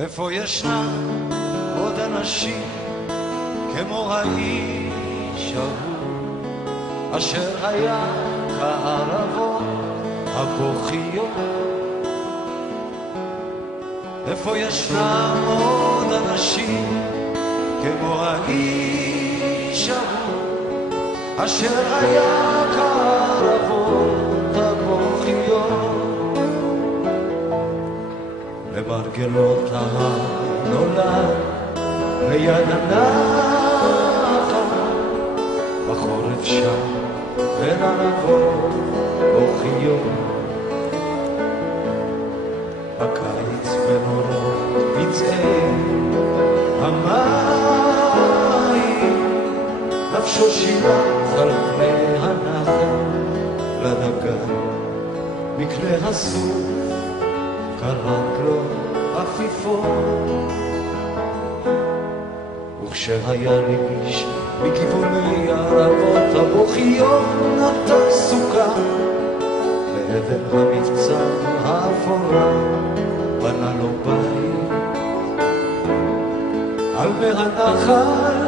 איפה ישנם עוד אנשים כמו האיש ההוא אשר היה כערבות הבוכיות? איפה ישנם עוד אנשים כמו האיש ההוא אשר היה כערבות הבוכיות? למרגלות ההר נולד ליד הנחל בחורף שם בין ערבות בוכיות, בקיץ בנורות פצעי המים נפשו שילח על פני הנחל לדגן מקנה הסוף קרק לו עפיפון, וכשהיה לאיש מכיווני ערבות הבוכיות נטע סוכה לאבן המבצר האפורה, בנה לו בית על מי הנחל,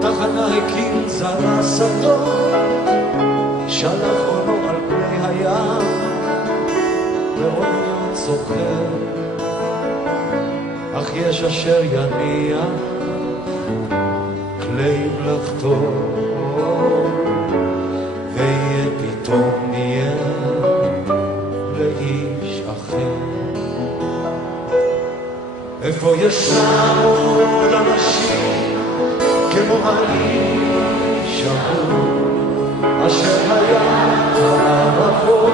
תחנה הקים זרע שדות, שלח אונו על פני הים ואוניות סוחר, אך יש אשר יניח כלי מלאכתו ויהיה פתאום נהיה לאיש אחר. איפה ישנם עוד אנשים כמו האיש ההוא אשר היה כערבות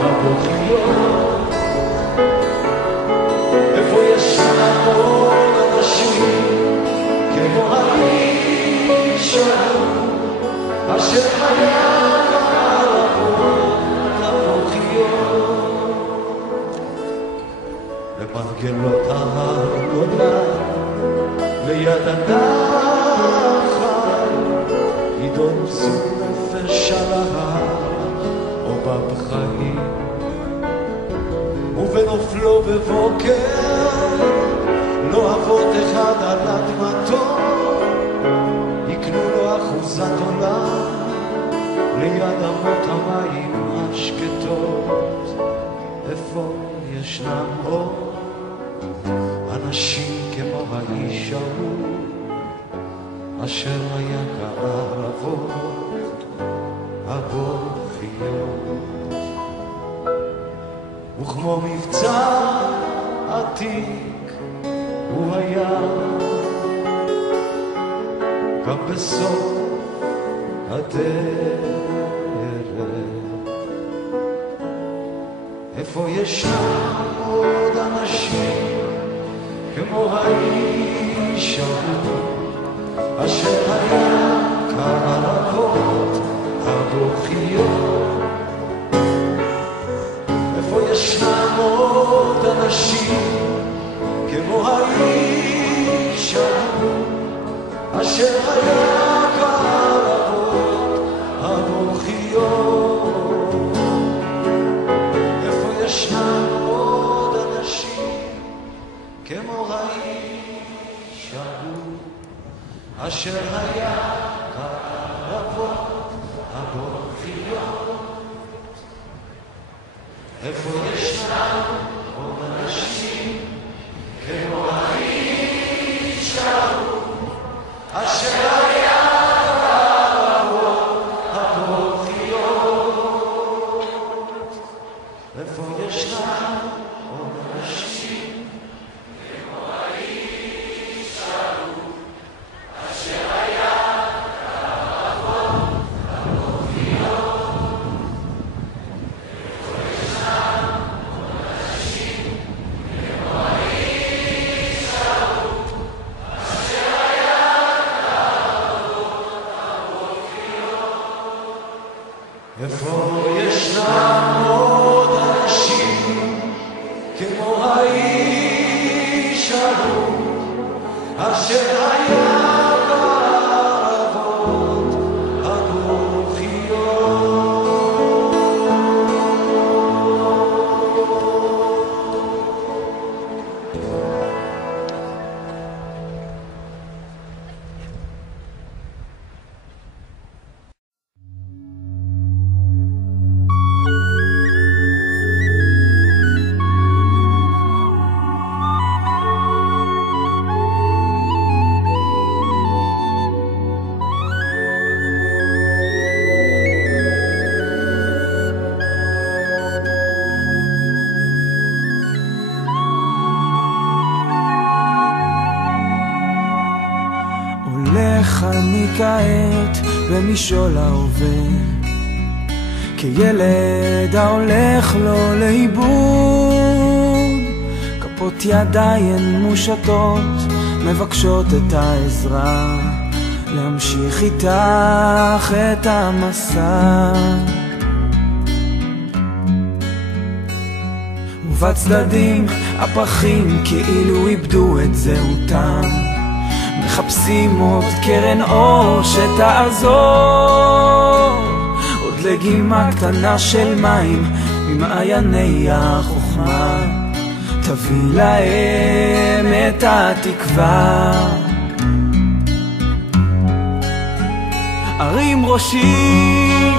הבוכיות? איפה ישנם עוד אנשים כמו האיש ההוא אשר היה כערבות הבוכיות? למרגלות ההר נולד ליד הנחל ידון סוף נפש על ההר או בא בחיים, ובנופלו בבוקר לא אבות אחד על אדמתו יקנו לו אחוזת עולם ליד אמות המים השקטות. איפה ישנם עוד אנשים כמו האיש ההוא אשר היה כערבות הבוכיות, וכמו מבצע עתיק הוא היה גם בסוף הדרך. איפה ישנם עוד אנשים כמו האיש ההוא אשר היה כערבות הבוכיות? איפה ישנם עוד אנשים כמו האיש ההוא אשר היה כערבות הבוכיות? איפה ישנם עוד אנשים כמו האיש ההוא אשר היה כערבות הבוכיות? איפה ישנם עוד אנשים כמו האיש ההוא אשר היה כערבות הבוכיות? איפה ישנם עוד אנשים כמו האיש ההוא אשר היה כערבות הבוכיות? איפה ישנם עוד אנשים כמו האיש ההוא אשר היה כערבות הבוכיות? איפה ישנם עוד אנשים כמו האיש ההוא אשר היה כערבות הבוכיות? אני כעת במשעול ההווה, כילד ההולך לו לאיבוד, כפות ידיים מושטות מבקשות את העזרה, להמשיך איתך את המסע. ובצדדים הפרחים כאילו איבדו את זהותם, מחפשים עוד קרן אור שתעזור, עוד לגימה קטנה של מים ממעייני החוכמה, תביא להם את התקווה. הרים ראשי,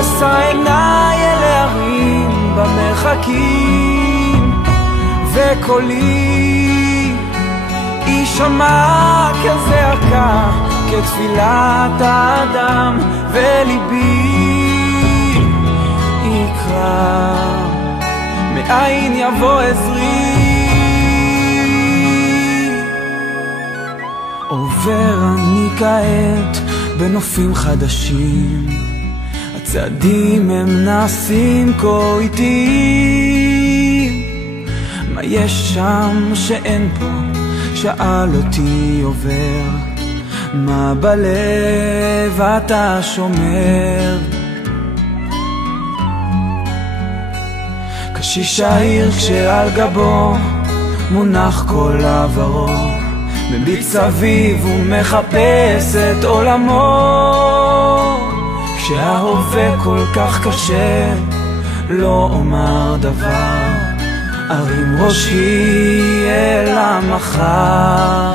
אשא עיניי אל ההרים במרחקים, וקולי יישמע כזעקה, כתפילת האדם, וליבי יקרא, מאין יבוא עזרי. עובר אני כעת בנופים חדשים, הצעדים הם נעשים כה איטיים, מה יש שם שאין פה? שאל אותי עובר, מה בלב אתה שומר? קשיש העיר כשעל גבו מונח כל עברו, מביט סביב ומחפש את עולמו, כשההווה כל כך קשה לא אומר דבר, ארים ראשי אל המחר.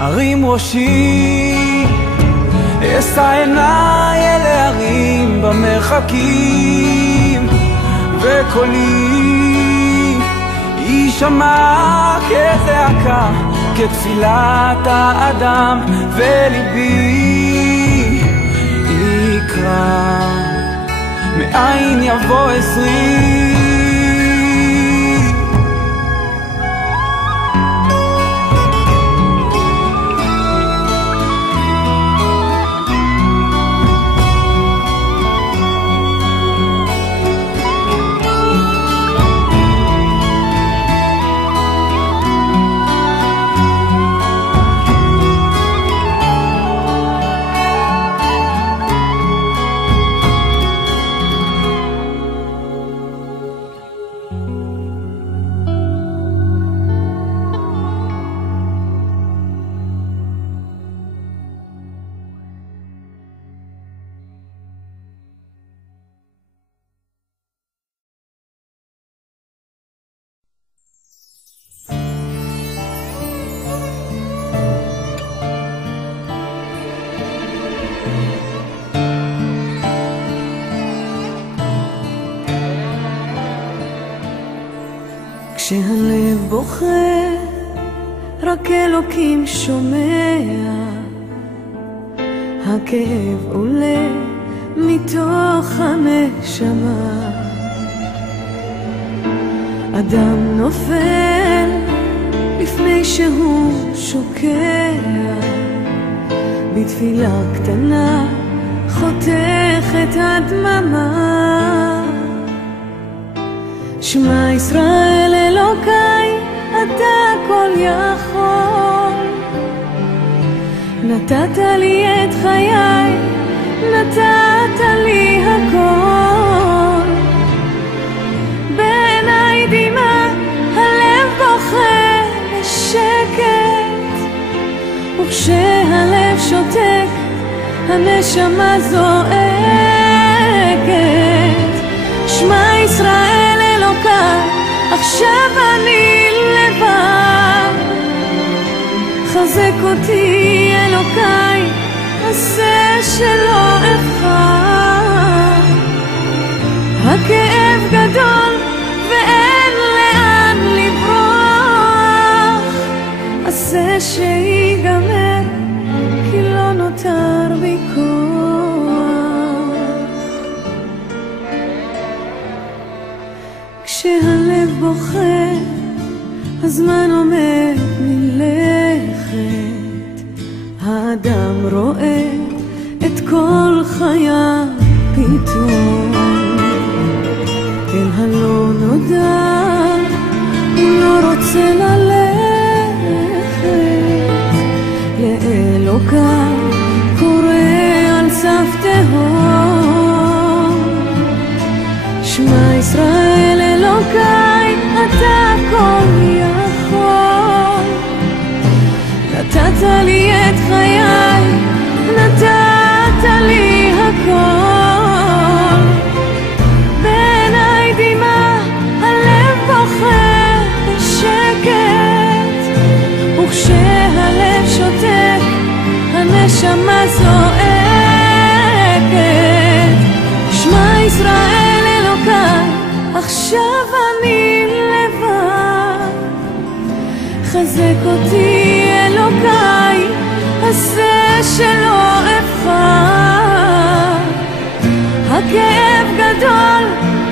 ארים ראשי, אשא עיניי אל ההרים במרחקים, וקולי יישמע כזעקה, כתפילת האדם, וליבי יקרא, מאין יבוא עזרי. כשהלב בוכה רק אלוקים שומע, הכאב עולה מתוך הנשמה, אדם נופל לפני שהוא שוקע, בתפילה קטנה חותך את הדממה. שמע ישראל אלוקיי, אתה כל יכול, נתת לי את חיי, נתת לי הכל. בעיניי דמעה, הלב בוכה בשקט, וכשהלב שותק, הנשמה זועקת. שמע ישראל אלוקיי, עכשיו אני לבד, חזק אותי אלוקיי, עשה שלא אחד. הכאב גדול ואין לאן לברוח, עשה שיגמר כי לא נותר בי כוח. כשהלב בוכה הזמן עומד מלב, האדם רואה את כל חייו פתאום אל הלא נודע, הוא לא רוצה ללכת לאלוקיו, קורא על סף תהום. שמע ישראל אלוקיי, אתה הכל יכול, נתת לי את חיי, נתת לי הכל. בעיניי דמעה, הלב בוכה בשקט, וכשהלב שותק, הנשמה זועקת. שמע ישראל אלוקיי, עכשיו אני לבד, חזק אותי אלוקיי, עשה שלא אבחר. הכאב גדול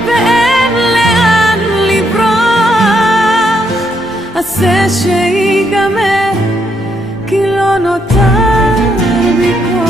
ואין לאן לברוח, עשה שיגמר כי לא נותר בי כוח.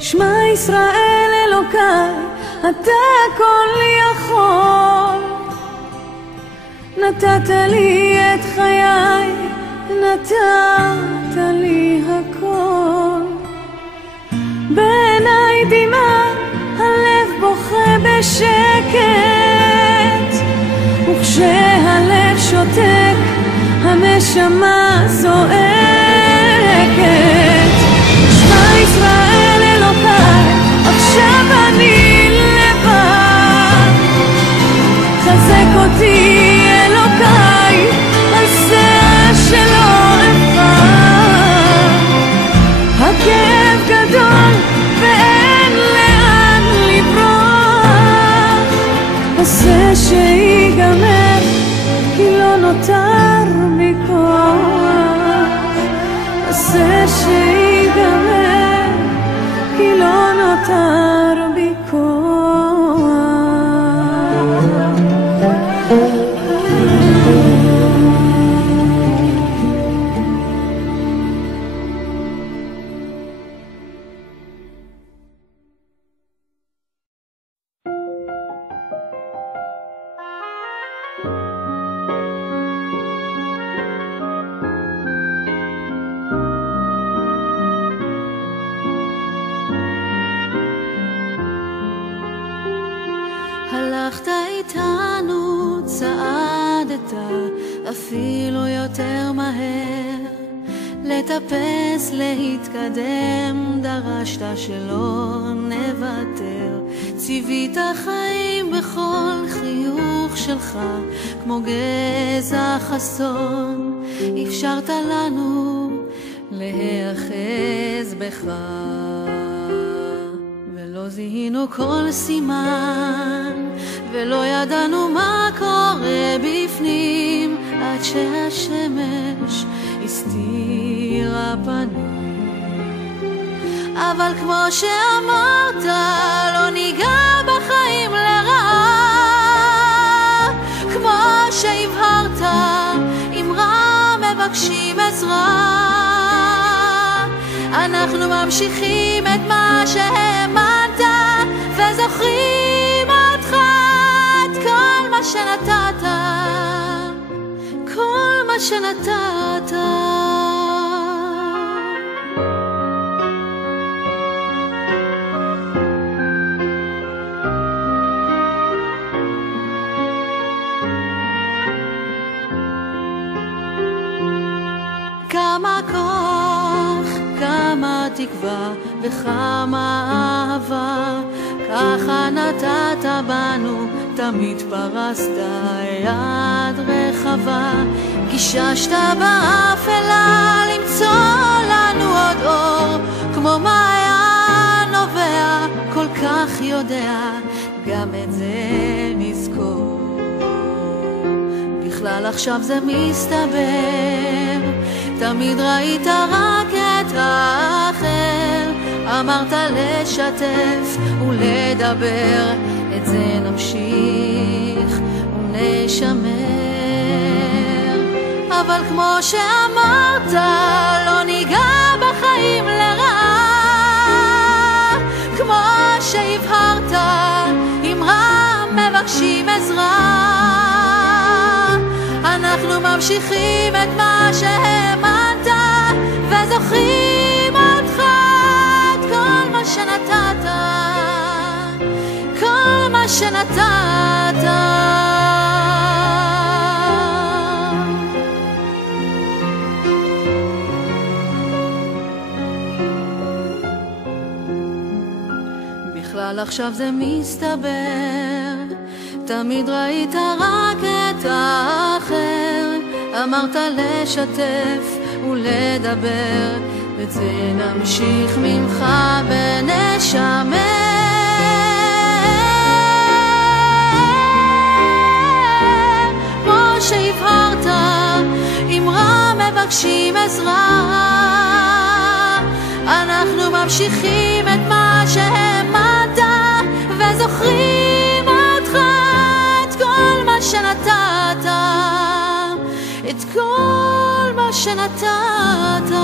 שמע ישראל אלוקיי, אתה הכל יכול, נתת לי את חיי, נתת לי הכל. בעיניי דמעה, הלב בוכה בשקט, וכשהלב שותק, הנשמה זועקת. שמע ישראל אלוקיי, עכשיו אני לבד, חזק אותי אלוקיי, עשה שלא אבחר. הכאב גדול ואין לאן לברוח, עשה שיגמר כי לא נותר בי כוח, עשה שיגמר כי לא נותר בי כוח. הלכת איתנו, צעדת אפילו יותר מהר, לטפס, להתקדם, דרשת שלא נוותר. ציווית חיים בכל חיוך שלך, כמו גזע חסון, אפשרת לנו להיאחז בך. ולא זיהינו כל סימן, ולא ידענו מה קורה בפנים, עד שהשמש הסתירה פנים. אבל כמו שאמרת, לא ניגע בחיים לרעה, כמו שהבהרת, אם רע מבקשים עזרה. אנחנו ממשיכים את מה שהאמנת, וזוכרים אותך, את כל מה שנתת, כל מה שנתת. כמה כוח, כמה תקווה וכמה אהבה, ככה נתת בנו, תמיד פרסת יד רחבה, גיששת באפלה למצוא לנו עוד אור, כמו מעיין נובע, כל כך יודע, גם את זה נזכור. בכלל עכשיו זה מסתבר, תמיד ראית רק את האחר, אמרת לשתף ולדבר, את זה נמשיך ונשמר. אבל כמו שאמרת, לא ניגע בחיים לרעה, כמו שהבהרת, אם רע מבקשים עזרה, אנחנו ממשיכים את מה שהאמנת, וזוכרים אותך, את כל מה שנתת, כל מה שנתת. בכלל עכשיו זה מסתבר, תמיד ראית רק את האחר, אמרת לשתף ולדבר, ואת זה נמשיך ממך ונשמר. כמו שהבהרת, אם רע מבקשים עזרה, אנחנו ממשיכים את מה שהאמנת, וזוכרים אותך, את כל מה שנתת, את כל מה שנתת.